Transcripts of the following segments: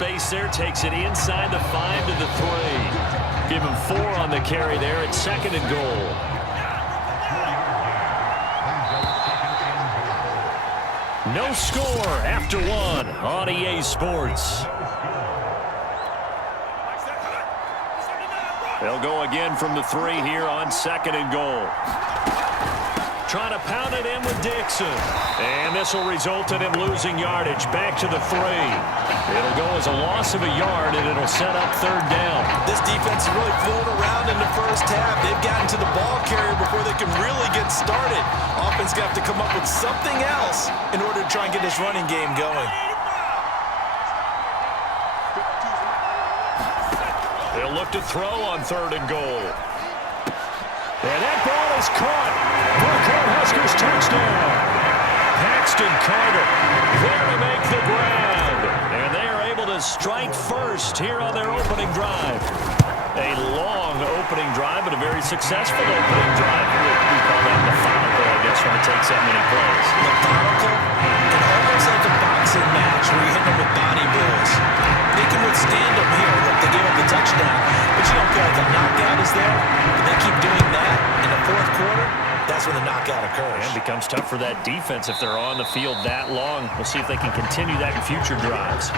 space there, takes it inside the 5 to the 3. Give him 4 on the carry there at 2nd and goal. No score after 1 on EA Sports. They'll go again from the 3 here on 2nd and goal. Trying to pound it in with Dixon. And this will result in him losing yardage. Back to the 3. It'll go as a loss of a yard, and it'll set up 3rd down. This defense is really flown around in the first half. They've gotten to the ball carrier before they can really get started. Offense got to come up with something else in order to try and get this running game going. They'll look to throw on 3rd and goal. And that ball is caught for a Cornhuskers touchdown. Paxton Carter there to make the grab. And they are able to strike first here on their opening drive. A long opening drive, but a very successful opening drive. We call that methodical, I guess, when it takes that many plays. Methodical and almost like a boxing match where you hit them with body blows. They can withstand them here. Look, they gave up the touchdown, but you don't feel like a knockout is there. And they keep doing that in the 4th quarter. That's when the knockout occurs. And it becomes tough for that defense if they're on the field that long. We'll see if they can continue that in future drives.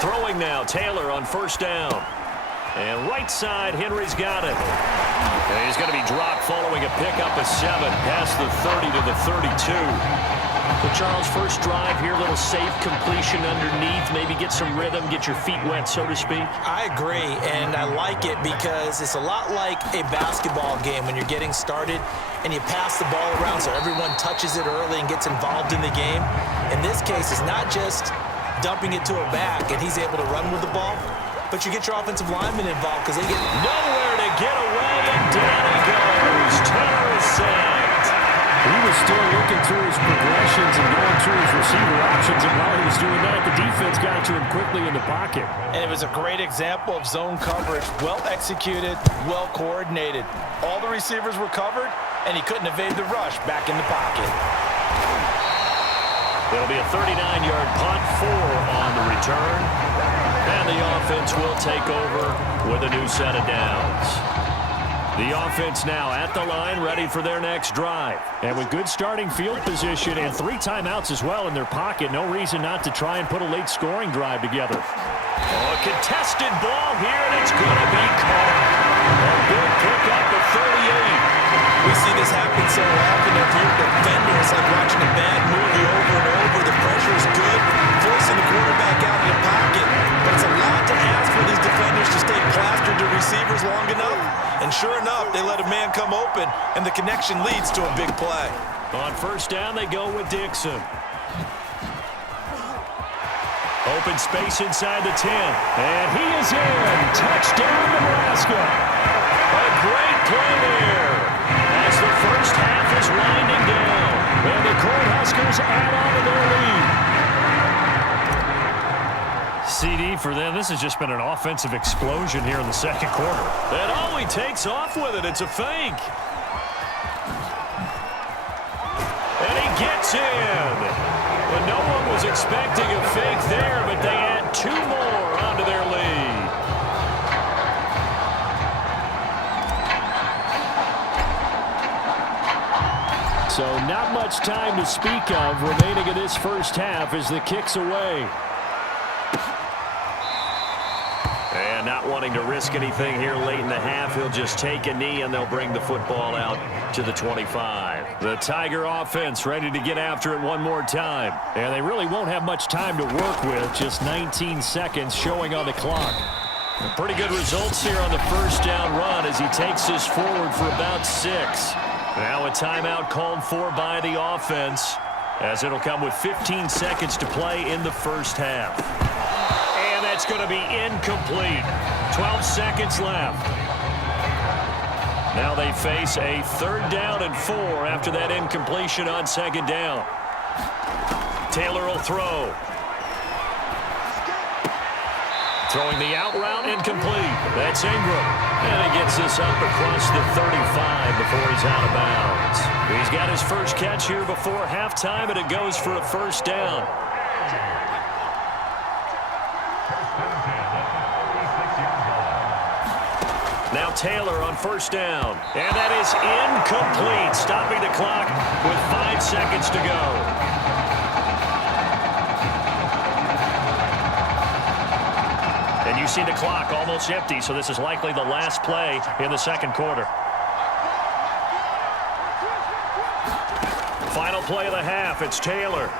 Throwing now, Taylor on 1st down. And right side, Henry's got it. And he's going to be dropped following a pickup of 7 past the 30 to the 32. So, Charles, first drive here, little safe completion underneath, maybe get some rhythm, get your feet wet, so to speak. I agree, and I like it because it's a lot like a basketball game when you're getting started and you pass the ball around so everyone touches it early and gets involved in the game. In this case, it's not just dumping it to a back and he's able to run with the ball, but you get your offensive linemen involved because they get nowhere to get away, and down he goes. Taylor is sacked. He was still looking through his progressions and going through his receiver options, and while he was doing that, the defense got to him quickly in the pocket. And it was a great example of zone coverage, well executed, well coordinated. All the receivers were covered, and he couldn't evade the rush back in the pocket. It'll be a 39-yard punt, 4 on the return. And the offense will take over with a new set of downs. The offense now at the line, ready for their next drive. And with good starting field position and 3 timeouts as well in their pocket, no reason not to try and put a late scoring drive together. Oh, a contested ball here, and it's going to be caught. A big pickup at 38. We see this happen so often. If you're a defender, it's like watching a bad movie over and over. The pressure is good, forcing the quarterback out of the pocket. But it's a lot to ask for these defenders to stay plastered to receivers long enough. And sure enough, they let a man come open, and the connection leads to a big play. On 1st down, they go with Dixon. Open space inside the 10. And he is in. Touchdown, Nebraska. A great play there as the first half is winding down. And the Cornhuskers add on to their lead. CD for them. This has just been an offensive explosion here in the 2nd quarter. And all he takes off with it, it's a fake. And he gets in. But no one was expecting a fake there, but they add 2 more onto their lead. So not much time to speak of remaining in this first half as the kick's away. And not wanting to risk anything here late in the half, he'll just take a knee and they'll bring the football out to the 25. The Tiger offense ready to get after it one more time. And they really won't have much time to work with, just 19 seconds showing on the clock. Pretty good results here on the first down run as he takes this forward for about 6. Now a timeout called for by the offense as it'll come with 15 seconds to play in the first half. And that's going to be incomplete. 12 seconds left. Now they face a 3rd down and 4 after that incompletion on 2nd down. Taylor will throw. Throwing the out route incomplete. That's Ingram. And he gets this up across the 35 before he's out of bounds. He's got his first catch here before halftime, and it goes for a first down. Now Taylor on first down. And that is incomplete, stopping the clock with 5 seconds to go. And you see the clock almost empty, so this is likely the last play in the second quarter. Final play of the half, it's Taylor.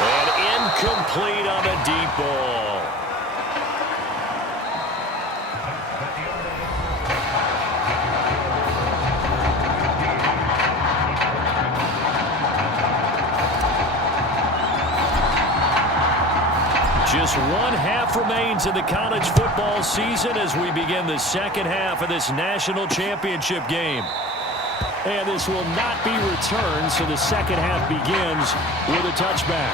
And incomplete on the deep ball. Just one half remains in the college football season as we begin the second half of this national championship game. And this will not be returned, so the second half begins with a touchback.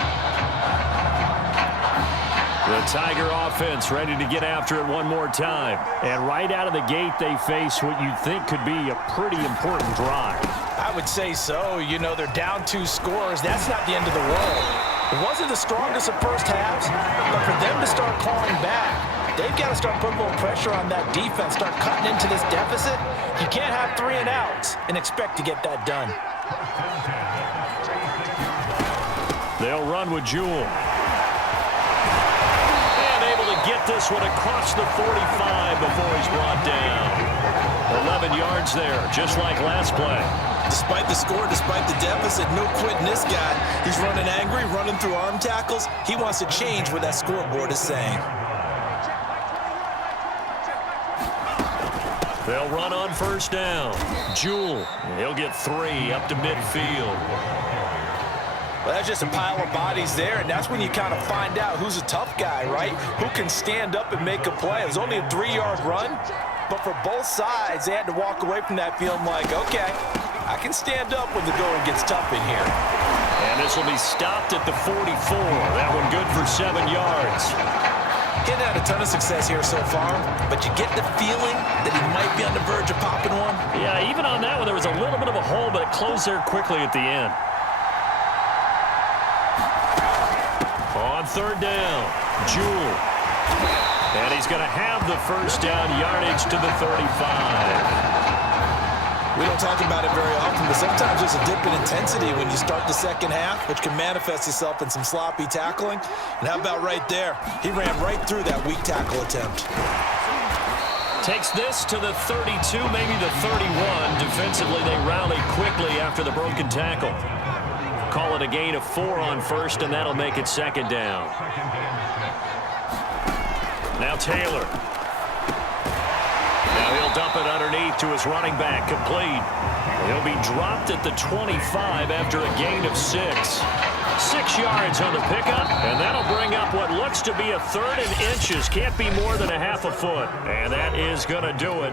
The Tiger offense ready to get after it one more time. And right out of the gate, they face what you'd think could be a pretty important drive. I would say so. You know, they're down 2 scores. That's not the end of the world. It wasn't the strongest of first halves, but for them to start clawing back, they've got to start putting a little pressure on that defense, start cutting into this deficit. You can't have 3 and outs and expect to get that done. They'll run with Jewell. And able to get this one across the 45 before he's brought down. 11 yards there, just like last play. Despite the score, despite the deficit, no quitting this guy. He's running angry, running through arm tackles. He wants to change what that scoreboard is saying. They'll run on first down. Jewell, he'll get 3 up to midfield. Well, that's just a pile of bodies there, and that's when you kind of find out who's a tough guy, right? Who can stand up and make a play. It was only a 3-yard run, but for both sides, they had to walk away from that feeling like, okay, I can stand up when the going gets tough in here. And this will be stopped at the 44. That one good for 7 yards. He hadn't had a ton of success here so far, but you get the feeling that he might be on the verge of popping one. Yeah, even on that one, there was a little bit of a hole, but it closed there quickly at the end. On third down, Jewell. And he's going to have the first down, yardage to the 35. We don't talk about it very often, but sometimes there's a dip in intensity when you start the second half, which can manifest itself in some sloppy tackling. And how about right there? He ran right through that weak tackle attempt. Takes this to the 32, maybe the 31. Defensively, they rally quickly after the broken tackle. Call it a gain of 4 on first, and that'll make it second down. Now Taylor. Now he'll dump it underneath to his running back, complete. He'll be dropped at the 25 after a gain of 6. 6 yards on the pickup, and that'll bring up what looks to be a 3rd and inches. Can't be more than a half a foot. And that is going to do it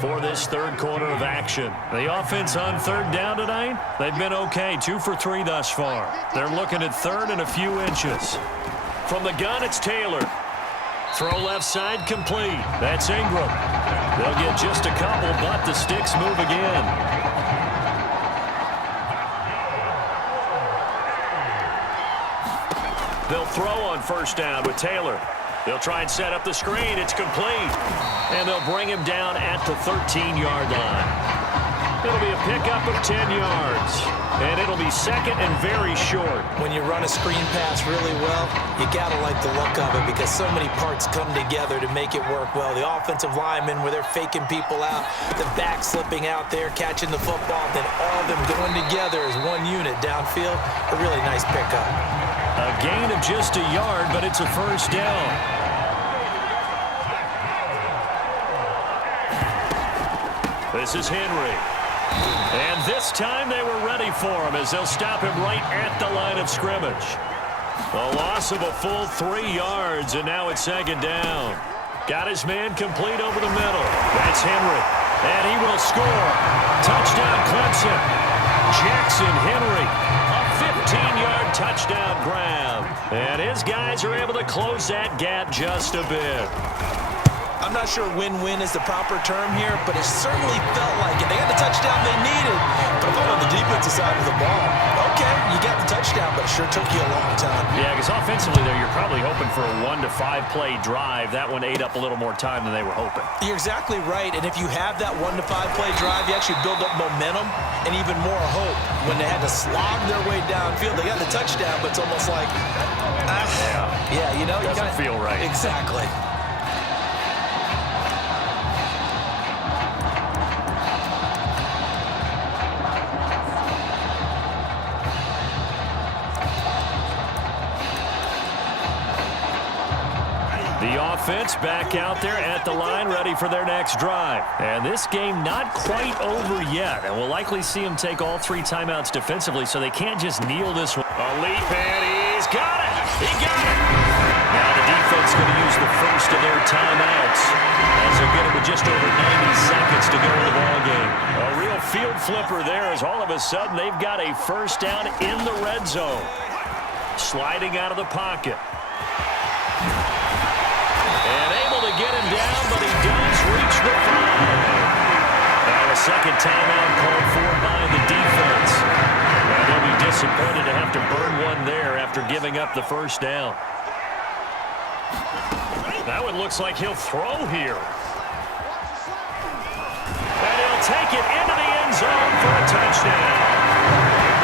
for this third quarter of action. The offense on third down tonight, they've been okay, 2 for 3 thus far. They're looking at 3rd and a few inches. From the gun, it's Taylor. Throw left side complete. That's Ingram. They'll get just a couple, but the sticks move again. They'll throw on first down with Taylor. They'll try and set up the screen. It's complete. And they'll bring him down at the 13-yard line. It'll be a pickup of 10 yards. And it'll be second and very short. When you run a screen pass really well, you got to like the look of it because so many parts come together to make it work well. The offensive linemen, where they're faking people out, the back slipping out there, catching the football, then all of them going together as one unit downfield. A really nice pickup. A gain of just a yard, but it's a first down. This is Henry. And this time they were ready for him as they'll stop him right at the line of scrimmage. A loss of a full 3 yards, and now it's second down. Got his man complete over the middle. That's Henry. And he will score. Touchdown, Clemson. Jackson Henry. A 15-yard touchdown grab. And his guys are able to close that gap just a bit. not sure win-win is the proper term here, but it certainly felt like it. They got the touchdown they needed. But if I'm on the defensive side of the ball, okay, you got the touchdown, but it sure took you a long time. Yeah, because offensively there, you're probably hoping for a 1 to 5 play drive. That one ate up a little more time than they were hoping. You're exactly right, and if you have that 1 to 5 play drive, you actually build up momentum and even more hope. When they had to slog their way downfield, they got the touchdown, but it's almost like, yeah, you know, doesn't feel right. Exactly. The offense back out there at the line, ready for their next drive. And this game not quite over yet. And we'll likely see them take all 3 timeouts defensively, so they can't just kneel this one. A leap, and he's got it. He got it. Now the defense going to use the first of their timeouts, as they'll get it with just over 90 seconds to go in the ballgame. A real field flipper there, as all of a sudden they've got a first down in the red zone. Sliding out of the pocket. And able to get him down, but he does reach the 5. Now a second timeout called for by the defense. And they'll be disappointed to have to burn one there after giving up the first down. That one looks like he'll throw here. And he'll take it into the end zone for a touchdown.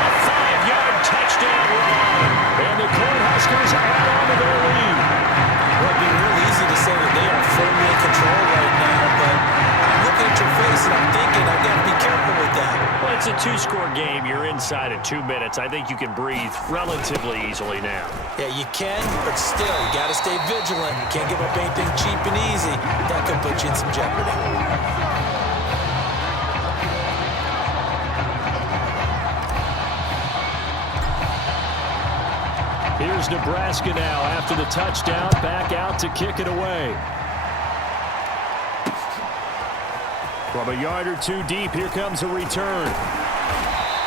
A 5-yard touchdown run. And the Cornhuskers add on to their lead. Well, it'd be real easy to say that they are firmly in control right now, but I'm looking at your face and I'm thinking I've got to be careful with that. Well, it's a 2-score game. You're inside of 2 minutes. I think you can breathe relatively easily now. Yeah, you can, but still, you got to stay vigilant. You can't give up anything cheap and easy. That could put you in some jeopardy. Here's Nebraska now after the touchdown, back out to kick it away. From a yard or 2 deep, here comes a return.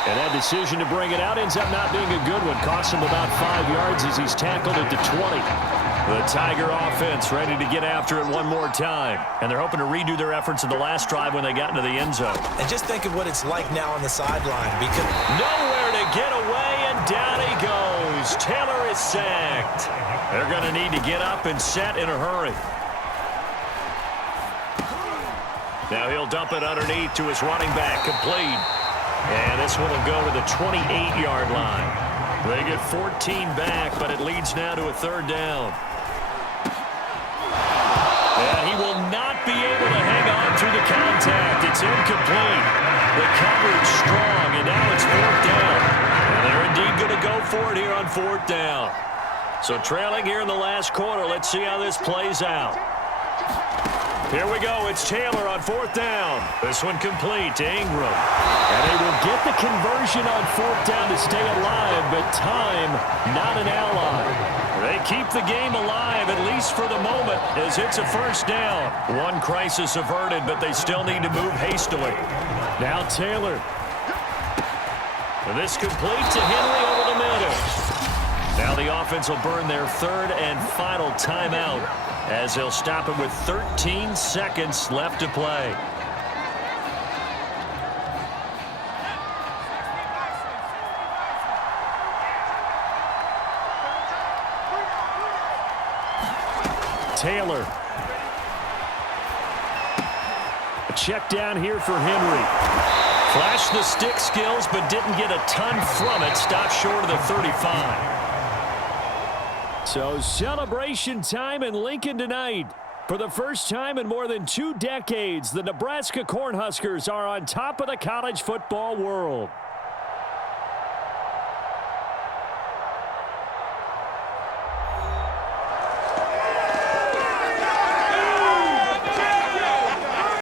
And that decision to bring it out ends up not being a good one. Costs him about 5 yards as he's tackled at the 20. The Tiger offense ready to get after it one more time. And they're hoping to redo their efforts in the last drive when they got into the end zone. And just think of what it's like now on the sideline. Because nowhere to get away, and down he goes. Taylor is sacked. They're going to need to get up and set in a hurry. Now he'll dump it underneath to his running back, complete. And this one will go to the 28-yard line. They get 14 back, but it leads now to a 3rd down. And he will not be able to hang on through the contact. It's incomplete. The coverage strong, and now it's 4th down. And they're indeed going to go for it here on 4th down. So trailing here in the last quarter. Let's see how this plays out. Here we go. It's Taylor on 4th down. This one complete to Ingram. And they will get the conversion on 4th down to stay alive, but time not an ally. They keep the game alive, at least for the moment, as it's a first down. One crisis averted, but they still need to move hastily. Now Taylor. And this complete to Henry over the middle. Now the offense will burn their 3rd and final timeout, as they'll stop it with 13 seconds left to play. Taylor. A check down here for Henry. Flashed the stick skills, but didn't get a ton from it. Stopped short of the 35. So celebration time in Lincoln tonight. For the first time in more than 2 decades, the Nebraska Cornhuskers are on top of the college football world.